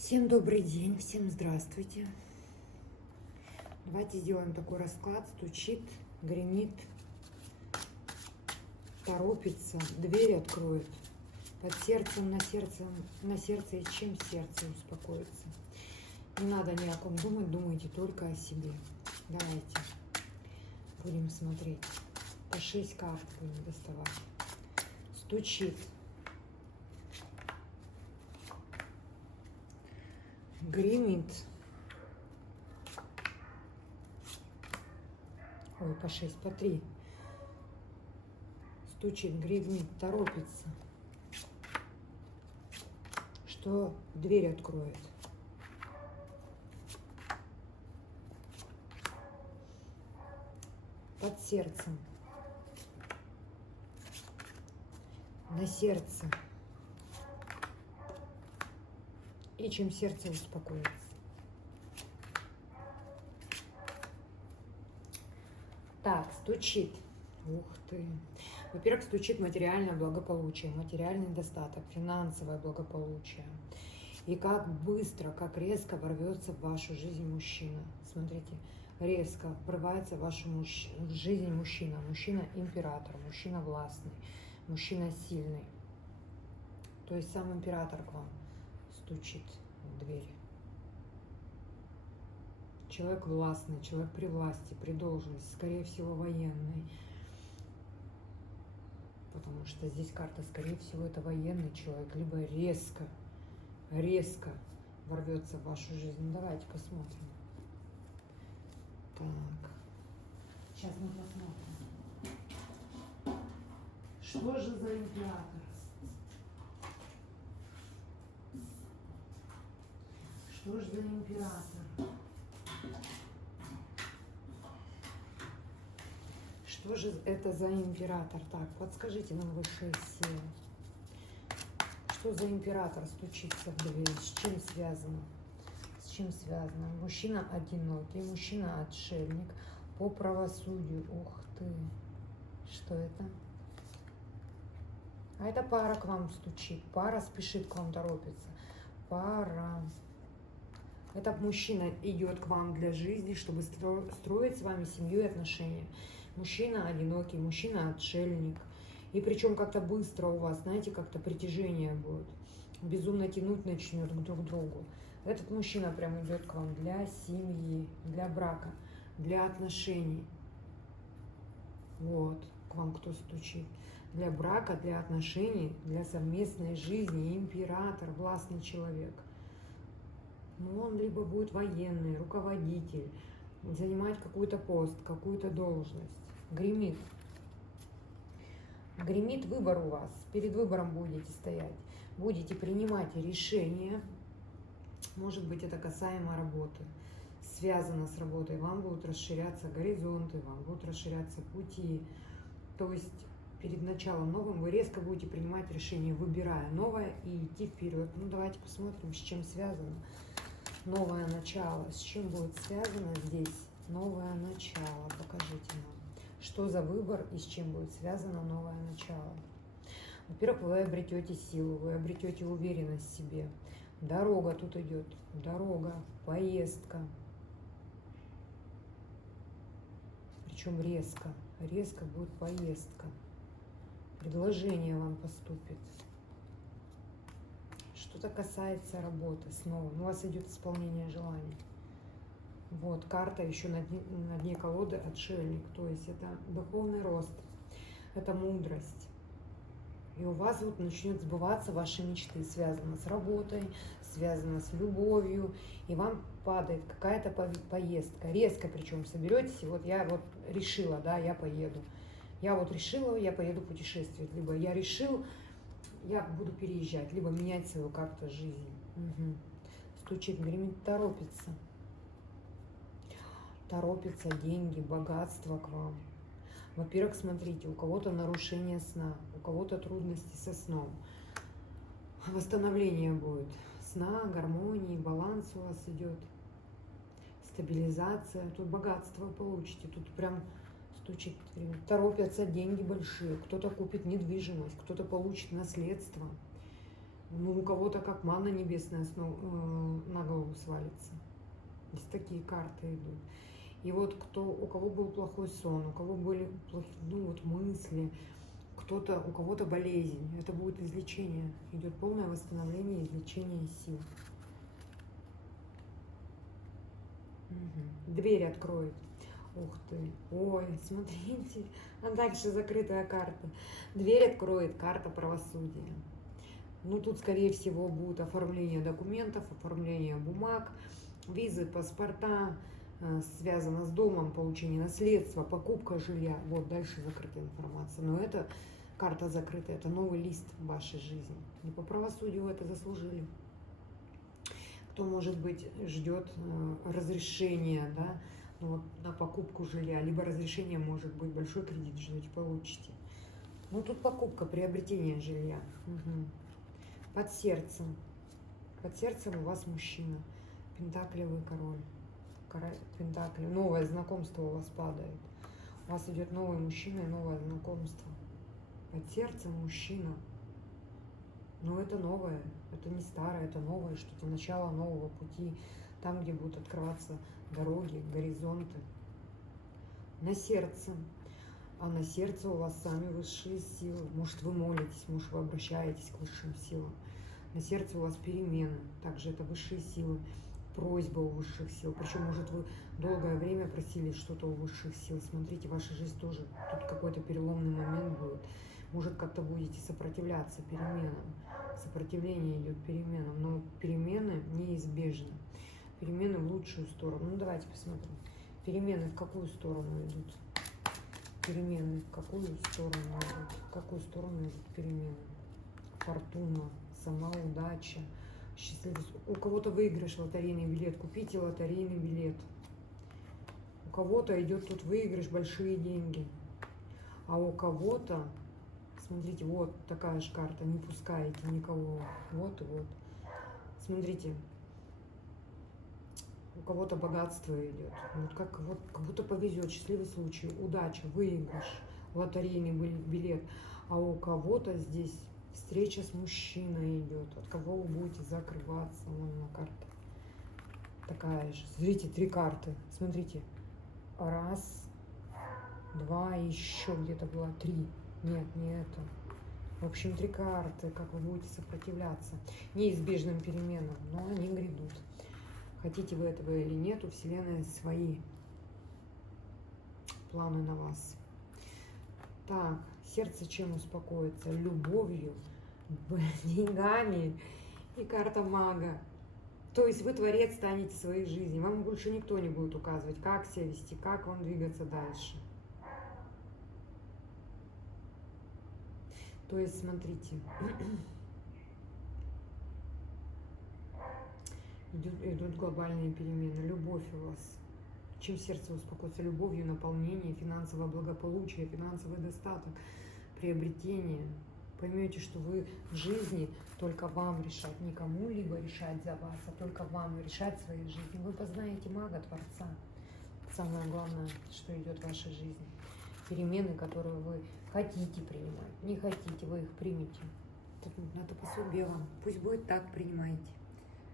Всем добрый день, всем здравствуйте. Давайте сделаем такой расклад. Стучит, гремит, торопится, дверь откроет. Под сердцем, на сердце и чем сердце успокоится. Не надо ни о ком думать, думайте только о себе. Давайте будем смотреть. По 6 карт будем доставать. Стучит. Гремит. Ой, по 6, по 3. Стучит, гремит, торопится. Что дверь откроет. Под сердцем. На сердце. И чем сердце успокоится. Так, стучит. Ух ты. Во-первых, стучит материальное благополучие, материальный достаток, финансовое благополучие. И как быстро, как резко ворвется в вашу жизнь мужчина. Смотрите, резко врывается в вашу жизнь мужчина. Мужчина-император, мужчина властный, мужчина сильный. То есть сам император к вам стучит в дверь. Человек властный, человек при власти, при должности, скорее всего, военный. Потому что здесь карта, скорее всего, это военный человек, либо резко ворвется в вашу жизнь. Давайте посмотрим. Так, сейчас мы посмотрим. Что же за император? Что же за император? Что же это за император? Так, подскажите нам высшие силы. Что за император стучится в дверь? С чем связано? С чем связано? Мужчина одинокий, мужчина-отшельник по правосудию. Ух ты! Что это? А это пара к вам стучит. Пара спешит к вам, торопится. Пара. Этот мужчина идет к вам для жизни, чтобы строить с вами семью и отношения. Мужчина одинокий, мужчина-отшельник. И причем как-то быстро у вас, знаете, как-то притяжение будет. Безумно тянуть начнет друг к другу. Этот мужчина прям идет к вам для семьи, для брака, для отношений. Вот, к вам кто стучит. Для брака, для отношений, для совместной жизни. Император, властный человек. Ну, он либо будет военный, руководитель, занимать какой-то пост, какую-то должность. Гремит. Гремит выбор у вас. Перед выбором будете стоять. Будете принимать решения. Может быть, это касаемо работы. Связано с работой. Вам будут расширяться горизонты, вам будут расширяться пути. То есть перед началом новым вы резко будете принимать решение, выбирая новое и идти вперед. Ну, давайте посмотрим, с чем связано новое начало. С чем будет связано здесь новое начало? Покажите нам. Что за выбор и с чем будет связано новое начало? Во-первых, вы обретете силу, вы обретете уверенность в себе. Дорога тут идет. Дорога, поездка. Причем резко. Резко будет поездка. Предложение вам поступит. Что-то касается работы снова. У вас идет исполнение желаний. Вот, карта еще на дне колоды отшельник. То есть это духовный рост, это мудрость. И у вас вот начнет сбываться ваши мечты, связано с работой, связано с любовью. И вам падает какая-то поездка. Резко причем соберетесь. И вот я вот решила, да, я поеду. Я вот решила, я поеду путешествовать. Либо я решил, я буду переезжать, либо менять свою как-то жизнь. Угу. Стучит, гремит, торопится. Торопятся деньги, богатство к вам. Во-первых, смотрите, у кого-то нарушение сна, у кого-то трудности со сном. Восстановление будет сна, гармонии, баланс у вас идет. Стабилизация. Тут богатство получите. Тут прям стучит. Торопятся деньги большие. Кто-то купит недвижимость, кто-то получит наследство. Ну, у кого-то как манна небесная на голову свалится. Здесь такие карты идут. И вот у кого был плохой сон, у кого были плохие, ну, вот мысли, у кого-то болезнь, это будет излечение. Идет полное восстановление, излечение сил. Угу. Дверь откроет. Ух ты. Ой, смотрите. А дальше закрытая карта. Дверь откроет карта правосудия. Ну, тут, скорее всего, будет оформление документов, оформление бумаг, визы, паспорта, связано с домом, получение наследства, покупка жилья. Вот дальше закрытая информация. Но это карта закрытая, это новый лист в вашей жизни. И по правосудию вы это заслужили. Кто, может быть, ждет разрешения, да, ну, вот, на покупку жилья, либо разрешение, может быть, большой кредит ждете, получите. Ну, тут покупка, приобретение жилья. Угу. Под сердцем. Под сердцем у вас мужчина. Пентаклевый король. Король Пентакли. Новое знакомство у вас падает. У вас идет новый мужчина и новое знакомство. Под сердцем мужчина. Но это новое. Это не старое, это новое. Что-то начало нового пути. Там, где будут открываться дороги, горизонты. На сердце. А на сердце у вас сами высшие силы. Может, вы молитесь, может, вы обращаетесь к высшим силам. На сердце у вас перемены. Также это высшие силы. Просьба у высших сил. Причем, может, вы долгое время просили что-то у высших сил. Смотрите, ваша жизнь тоже. Тут какой-то переломный момент будет. Может, как-то будете сопротивляться переменам. Сопротивление идет переменам. Но перемены неизбежны. Перемены в лучшую сторону. Ну, давайте посмотрим. Перемены в какую сторону идут? Перемены в какую сторону идут? В какую сторону идут перемены? Фортуна, сама удача, счастливость. У кого-то выигрыш, лотерейный билет. Купите лотерейный билет. У кого-то идет тут выигрыш, большие деньги. А у кого-то, смотрите, вот такая же карта, не пускаете никого. Вот и вот. Смотрите. У кого-то богатство идет, вот как будто повезет, счастливый случай, удача, выигрыш, лотерейный билет. А у кого-то здесь встреча с мужчиной идет, от кого вы будете закрываться. Вон она карта такая же. Смотрите, 3 карты. Смотрите, раз, 2, еще где-то было 3. Нет, не это. В общем, 3 карты, как вы будете сопротивляться неизбежным переменам, но они грядут. Хотите вы этого или нет, у Вселенной свои планы на вас. Так, сердце чем успокоится? Любовью, деньгами и карта мага. То есть вы творец станете своей жизни. Вам больше никто не будет указывать, как себя вести, как вам двигаться дальше. То есть, смотрите, идут глобальные перемены, любовь у вас. Чем сердце успокоится? Любовью, наполнение, финансовое благополучие, финансовый достаток, приобретение. Поймете, что вы в жизни только вам решать, не кому-либо решать за вас, а только вам решать в своей жизни. Вы познаете мага, Творца. Самое главное, что идет в вашей жизни. Перемены, которые вы хотите принимать, не хотите, вы их примете. Это пособие вам. Пусть будет так, принимайте.